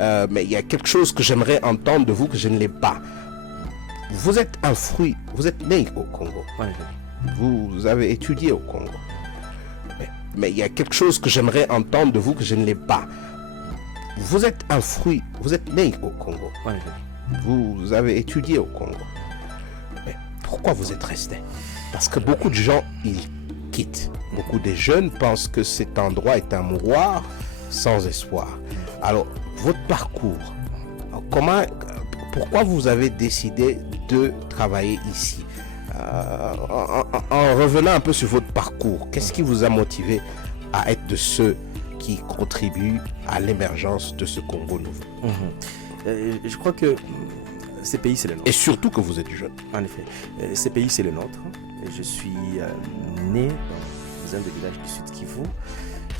mais il y a quelque chose que j'aimerais entendre de vous que je ne l'ai pas. Vous êtes un fruit, vous êtes né au Congo. Vous avez étudié au Congo. Mais il y a quelque chose que j'aimerais entendre de vous que je ne l'ai pas. Vous êtes un fruit, vous êtes né au Congo. Vous avez étudié au Congo. Mais pourquoi vous êtes resté? Parce que beaucoup de gens, ils quittent. Beaucoup de jeunes pensent que cet endroit est un mouroir sans espoir. Alors, votre parcours, pourquoi vous avez décidé de travailler ici? En revenant un peu sur votre parcours, qu'est-ce qui vous a motivé à être de ceux qui contribuent à l'émergence de ce Congo nouveau? Je crois que ce pays, c'est le nôtre. Et surtout que vous êtes jeune. En effet, ce pays, c'est le nôtre. Je suis né dans un des villages du Sud Kivu.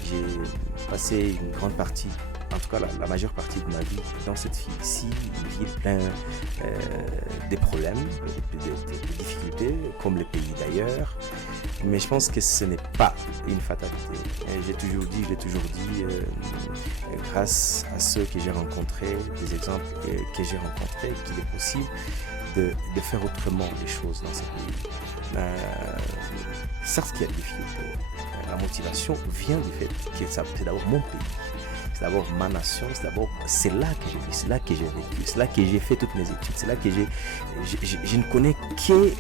J'ai passé une grande partie, en tout cas la majeure partie de ma vie dans cette ville-ci, une ville pleine de problèmes, de difficultés, comme les pays d'ailleurs. Mais je pense que ce n'est pas une fatalité. J'ai toujours dit, grâce à ceux que j'ai rencontrés, des exemples que j'ai rencontrés, qu'il est possible de faire autrement les choses dans ce pays. Certes qu'il y a des difficultés, la motivation vient du fait que c'est d'abord mon pays. C'est d'abord ma nation, c'est là que j'ai vécu, c'est là que j'ai vécu, c'est là que j'ai fait toutes mes études, c'est là que je ne connais que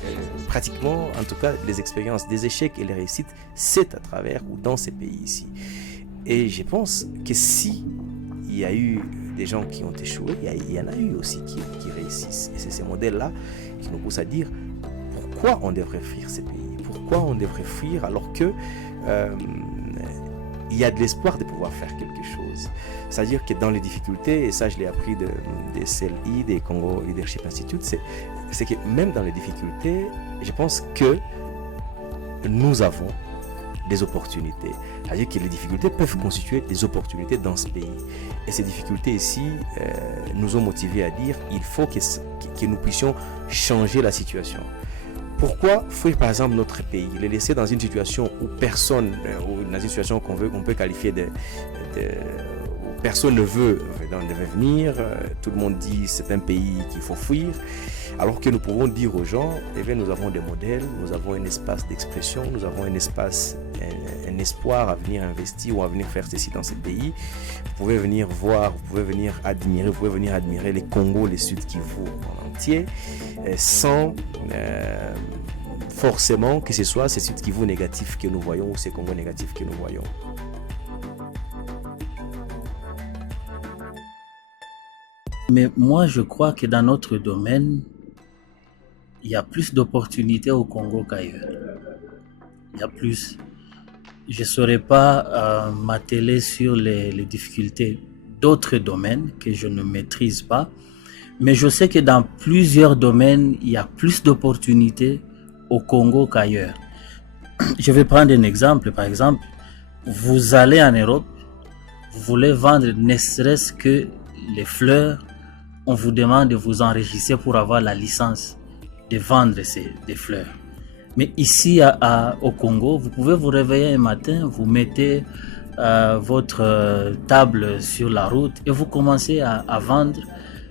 pratiquement, en tout cas, les expériences, des échecs et les réussites, c'est à travers ou dans ces pays ici. Et je pense que si il y a eu des gens qui ont échoué, il y en a eu aussi qui réussissent. Et c'est ces modèles-là qui nous poussent à dire pourquoi on devrait fuir ces pays, pourquoi on devrait fuir alors que il y a de l'espoir de pouvoir faire quelque chose. C'est-à-dire que dans les difficultés, et ça je l'ai appris des CLI, des Congo Leadership Institute, c'est que même dans les difficultés, je pense que nous avons des opportunités. C'est-à-dire que les difficultés peuvent constituer des opportunités dans ce pays. Et ces difficultés ici nous ont motivés à dire qu'il faut que nous puissions changer la situation. Pourquoi fuir par exemple notre pays, le laisser dans une situation où personne, ou dans une situation qu'on peut qualifier où personne ne veut venir, tout le monde dit c'est un pays qu'il faut fuir, alors que nous pouvons dire aux gens, eh bien, nous avons des modèles, nous avons un espace d'expression, nous avons un espace, un espoir à venir investir ou à venir faire ceci dans ce pays. Vous pouvez venir voir, vous pouvez venir admirer les Congo, les Sud Kivu en entier, sans forcément que ce soit ces Sud Kivu négatifs que nous voyons ou ces Congo négatifs que nous voyons. Mais moi, je crois que dans notre domaine, il y a plus d'opportunités au Congo qu'ailleurs. Il y a plus. Je ne saurais pas m'atteler sur les difficultés d'autres domaines que je ne maîtrise pas, mais je sais que dans plusieurs domaines, il y a plus d'opportunités au Congo qu'ailleurs. Je vais prendre un exemple. Par exemple, vous allez en Europe, vous voulez vendre ne serait-ce que les fleurs, on vous demande de vous enregistrer pour avoir la licence de vendre des fleurs. Mais ici au Congo, vous pouvez vous réveiller un matin, vous mettez votre table sur la route et vous commencez à vendre.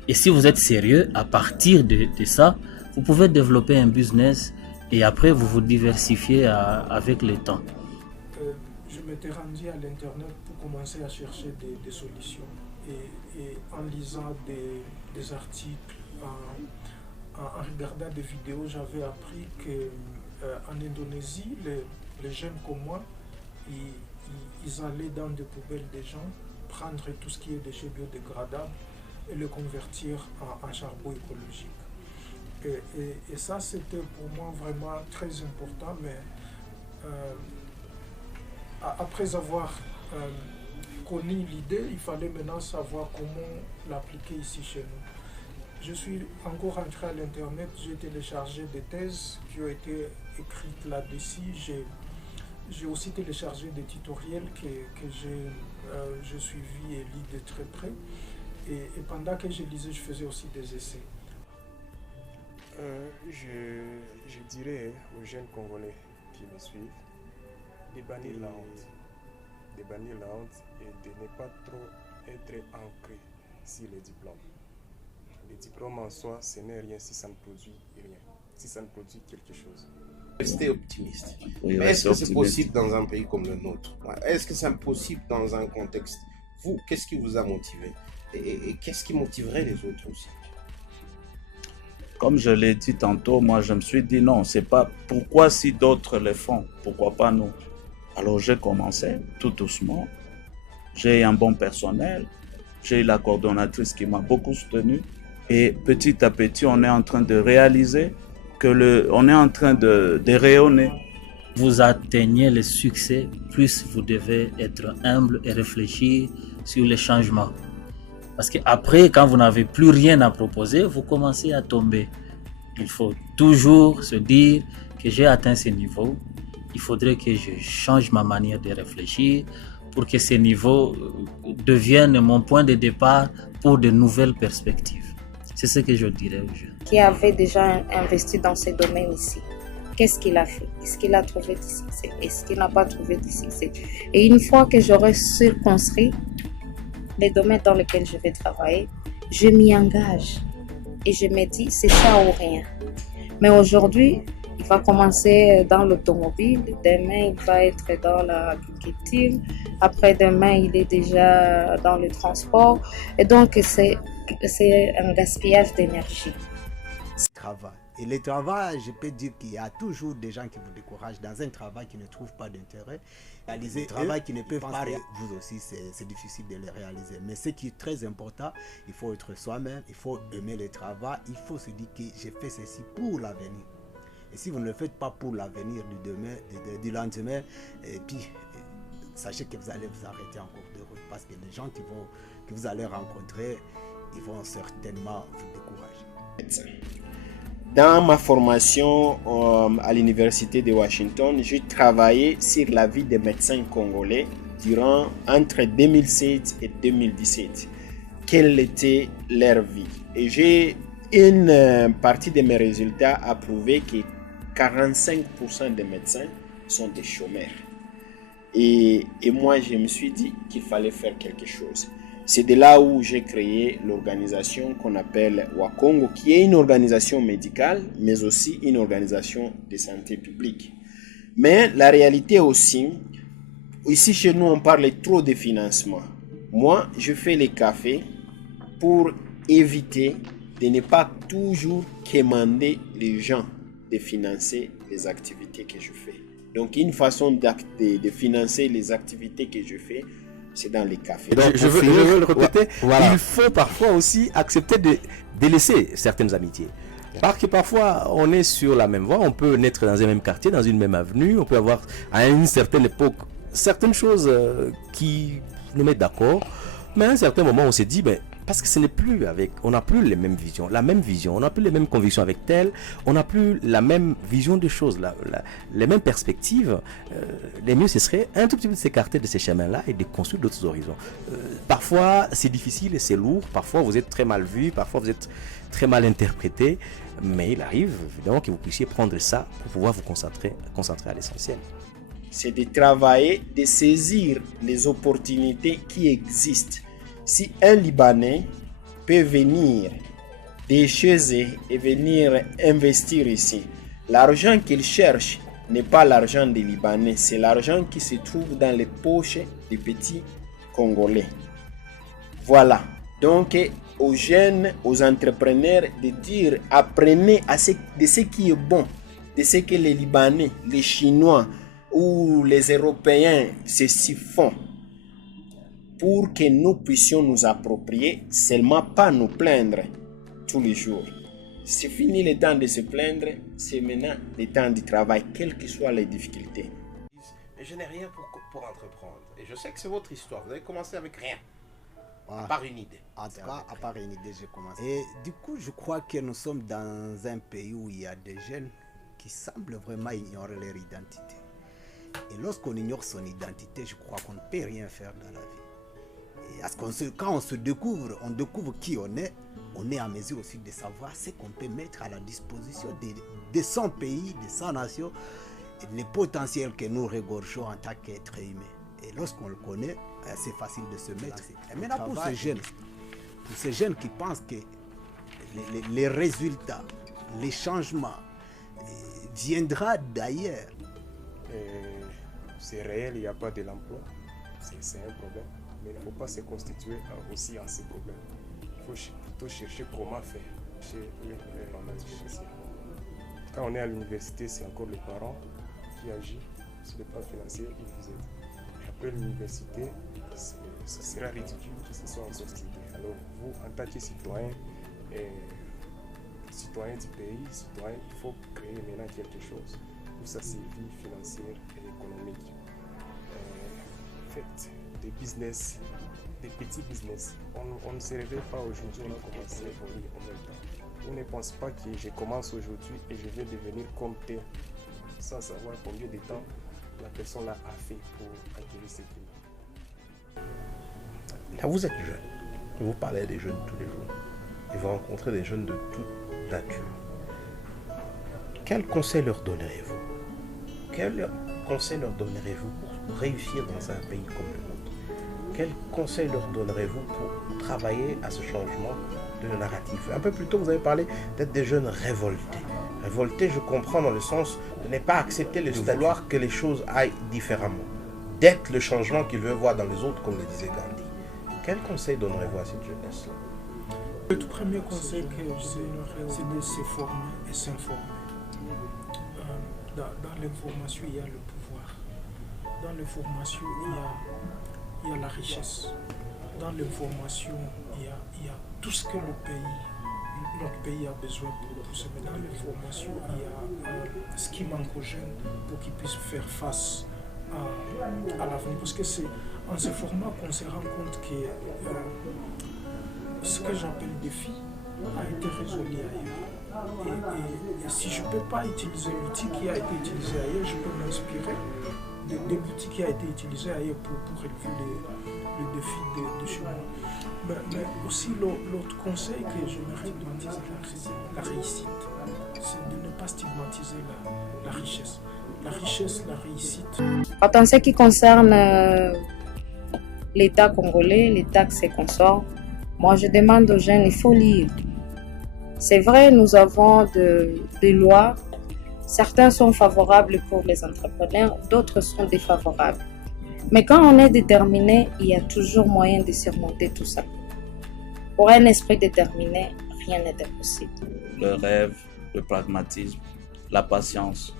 Et si vous êtes sérieux, à partir de ça, vous pouvez développer un business et après vous vous diversifiez avec le temps. Je m'étais rendu à l'internet pour commencer à chercher des solutions. Et en lisant des articles, en regardant des vidéos, j'avais appris qu'en Indonésie, les jeunes comme moi, ils allaient dans des poubelles des gens, prendre tout ce qui est déchets biodégradables et le convertir en charbon écologique. Et ça, c'était pour moi vraiment très important, mais après avoir connu l'idée, il fallait maintenant savoir comment l'appliquer ici chez nous. Je suis encore rentré à l'internet, j'ai téléchargé des thèses qui ont été écrites là-dessus. J'ai aussi téléchargé des tutoriels que j'ai suivis et lu de très près. Et pendant que je lisais, je faisais aussi des essais. Je dirais aux jeunes Congolais qui me suivent de bannir la honte et de ne pas trop être ancré. ici les diplômes. Les diplômes en soi, ce n'est rien si ça ne produit rien, si ça ne produit quelque chose. Restez optimiste. Oui, Mais est-ce que c'est optimiste. possible dans un pays comme le nôtre? Est-ce que c'est possible dans un contexte? Vous, qu'est-ce qui vous a motivé? Et qu'est-ce qui motiverait les autres aussi? Comme je l'ai dit tantôt, moi je me suis dit non, c'est pas pourquoi si d'autres le font, pourquoi pas nous? Alors j'ai commencé tout doucement. J'ai un bon personnel, j'ai la coordonnatrice qui m'a beaucoup soutenu et petit à petit on est en train de réaliser on est en train de rayonner. Vous atteignez le succès, plus vous devez être humble et réfléchir sur les changements. Parce qu'après, quand vous n'avez plus rien à proposer, vous commencez à tomber. Il faut toujours se dire que j'ai atteint ce niveau. Il faudrait que je change ma manière de réfléchir pour que ce niveau devienne mon point de départ pour de nouvelles perspectives. C'est ce que je dirais aux jeunes. Qui avait déjà investi dans ces domaines ici. Qu'est-ce qu'il a fait? Est-ce qu'il a trouvé du succès? Est-ce qu'il n'a pas trouvé du succès? Et une fois que j'aurai circonscrit les domaines dans lesquels je vais travailler, je m'y engage. Et je me dis, c'est ça ou rien. Mais aujourd'hui, il va commencer dans l'automobile. Demain, il va être dans l'agriculture. Après-demain, il est déjà dans le transport. Et donc, c'est un gaspillage d'énergie. Travail. Et le travail, je peux dire qu'il y a toujours des gens qui vous découragent dans un travail qui ne trouve pas d'intérêt. Réaliser un travail qui ne peut pas réaliser, vous aussi, c'est difficile de le réaliser. Mais ce qui est très important, il faut être soi-même, il faut aimer le travail, il faut se dire que j'ai fait ceci pour l'avenir. Et si vous ne le faites pas pour l'avenir du lendemain, et puis sachez que vous allez vous arrêter en cours de route parce que les gens que vous allez rencontrer, ils vont certainement vous décourager. Dans ma formation à l'université de Washington, j'ai travaillé sur la vie des médecins congolais entre 2007 et 2017. Quelle était leur vie? Et j'ai une partie de mes résultats a prouvé que 45% des médecins sont des chômeurs. Et moi, je me suis dit qu'il fallait faire quelque chose. C'est de là où j'ai créé l'organisation qu'on appelle Wakongo, qui est une organisation médicale, mais aussi une organisation de santé publique. Mais la réalité aussi, ici chez nous, on parle trop de financement. Moi, je fais les cafés pour éviter de ne pas toujours demander les gens de financer les activités que je fais. Donc, une façon de financer les activités que je fais, c'est dans les cafés. Donc, je veux le répéter, voilà. Il faut parfois aussi accepter de délaisser certaines amitiés. Parce que parfois, on est sur la même voie, on peut naître dans un même quartier, dans une même avenue, on peut avoir à une certaine époque certaines choses qui nous mettent d'accord, mais à un certain moment, on s'est dit, parce que ce n'est plus on n'a plus les mêmes visions, on n'a plus les mêmes convictions avec tel, on n'a plus la même vision des choses, les mêmes perspectives. Le mieux, ce serait un tout petit peu de s'écarter de ces chemins-là et de construire d'autres horizons. Parfois, c'est difficile et c'est lourd, parfois vous êtes très mal vu, parfois vous êtes très mal interprété, mais il arrive évidemment que vous puissiez prendre ça pour pouvoir vous concentrer à l'essentiel. C'est de travailler, de saisir les opportunités qui existent. Si un Libanais peut venir de chez eux et venir investir ici, l'argent qu'il cherche n'est pas l'argent des Libanais, c'est l'argent qui se trouve dans les poches des petits Congolais. Voilà. Donc, aux jeunes, aux entrepreneurs, de dire apprenez de ce qui est bon, de ce que les Libanais, les Chinois ou les Européens s'y font, pour que nous puissions nous approprier, seulement pas nous plaindre tous les jours. C'est fini le temps de se plaindre, c'est maintenant le temps du travail, quelles que soient les difficultés. Je n'ai rien pour entreprendre. Et je sais que c'est votre histoire. Vous avez commencé avec rien. Voilà. À part une idée. En tout cas, à part une idée, j'ai commencé. Et du coup, je crois que nous sommes dans un pays où il y a des jeunes qui semblent vraiment ignorer leur identité. Et lorsqu'on ignore son identité, je crois qu'on ne peut rien faire dans la vie. Et quand on se découvre, on découvre qui on est à mesure aussi de savoir ce qu'on peut mettre à la disposition de son pays, de sa nation, et les potentiels que nous regorgeons en tant qu'êtres humains. Et lorsqu'on le connaît, c'est facile de se mettre. Et maintenant pour ces jeunes, pour ces jeunes qui pensent que les résultats, les changements viendra d'ailleurs. C'est réel, il n'y a pas de l'emploi, c'est un problème. Mais il ne faut pas se constituer aussi en ces problèmes. Il faut plutôt chercher comment faire chez les formations. Quand on est à l'université, c'est encore le parent qui agit sur le plan financier, il vous aide. Et après l'université, ce sera ridicule que ce soit en société. Alors vous, en tant que citoyen du pays, citoyen, il faut créer maintenant quelque chose pour sa survie financière et économique. Faites des business, des petits business. On ne se réveille pas aujourd'hui, on a commencé à évoluer en même temps. On ne pense pas que je commence aujourd'hui et je vais devenir comme tel, sans savoir combien de temps la personne a fait pour acquérir ses clients. Là, vous êtes jeune. Vous parlez des jeunes tous les jours. Et vous rencontrez des jeunes de toute nature. Quel conseil leur donnerez-vous? Quel conseil leur donnerez-vous pour réussir dans un pays comme le nôtre? Quel conseil leur donnerez-vous pour travailler à ce changement de narratif? Un peu plus tôt, vous avez parlé d'être des jeunes révoltés. Révoltés, je comprends dans le sens de ne pas accepter de vouloir que les choses aillent différemment. D'être le changement qu'ils veulent voir dans les autres, comme le disait Gandhi. Quel conseil donnerez-vous à cette jeunesse-là? Le tout premier conseil que je donnerais, c'est de se former et s'informer. Dans l'information, il y a le pouvoir. Dans l'information, il y a la richesse. Dans l'information, il y a tout ce que notre pays a besoin pour se mettre. Dans l'information, il y a ce qui manque aux jeunes pour qu'ils puissent faire face à l'avenir. Parce que c'est en se formant qu'on se rend compte que ce que j'appelle défi a été résolu ailleurs. Et si je ne peux pas utiliser l'outil qui a été utilisé ailleurs, je peux m'inspirer de l'outil qui a été utilisé ailleurs pour relever le défi de chez moi. Mais aussi l'autre conseil que je me stigmatiser la réussite, c'est de ne pas stigmatiser la richesse. La richesse, la réussite. En ce qui concerne l'État congolais, les taxes et consorts, moi je demande aux jeunes, il faut lire. C'est vrai, nous avons des lois. Certains sont favorables pour les entrepreneurs, d'autres sont défavorables. Mais quand on est déterminé, il y a toujours moyen de surmonter tout ça. Pour un esprit déterminé, rien n'est impossible. Le rêve, le pragmatisme, la patience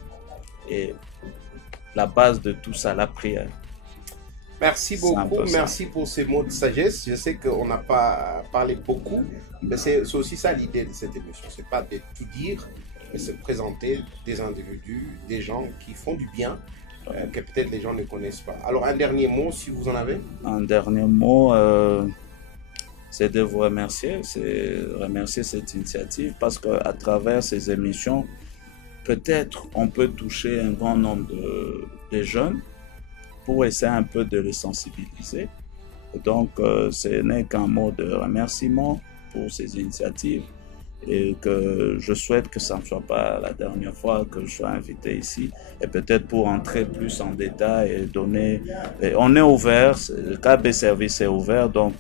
et la base de tout ça, la prière. Merci beaucoup, merci pour ces mots de sagesse. Je sais qu'on n'a pas parlé beaucoup, mais c'est aussi ça l'idée de cette émission. C'est pas de tout dire, mais c'est de présenter des individus, des gens qui font du bien, que peut-être les gens ne connaissent pas. Alors un dernier mot, si vous en avez. Un dernier mot, c'est de vous remercier, c'est remercier cette initiative parce qu'à travers ces émissions, peut-être on peut toucher un grand nombre de jeunes pour essayer un peu de les sensibiliser. Donc, ce n'est qu'un mot de remerciement pour ces initiatives et que je souhaite que ça ne soit pas la dernière fois que je sois invité ici et peut-être pour entrer plus en détail et donner... Et on est ouvert, le KB Service est ouvert, donc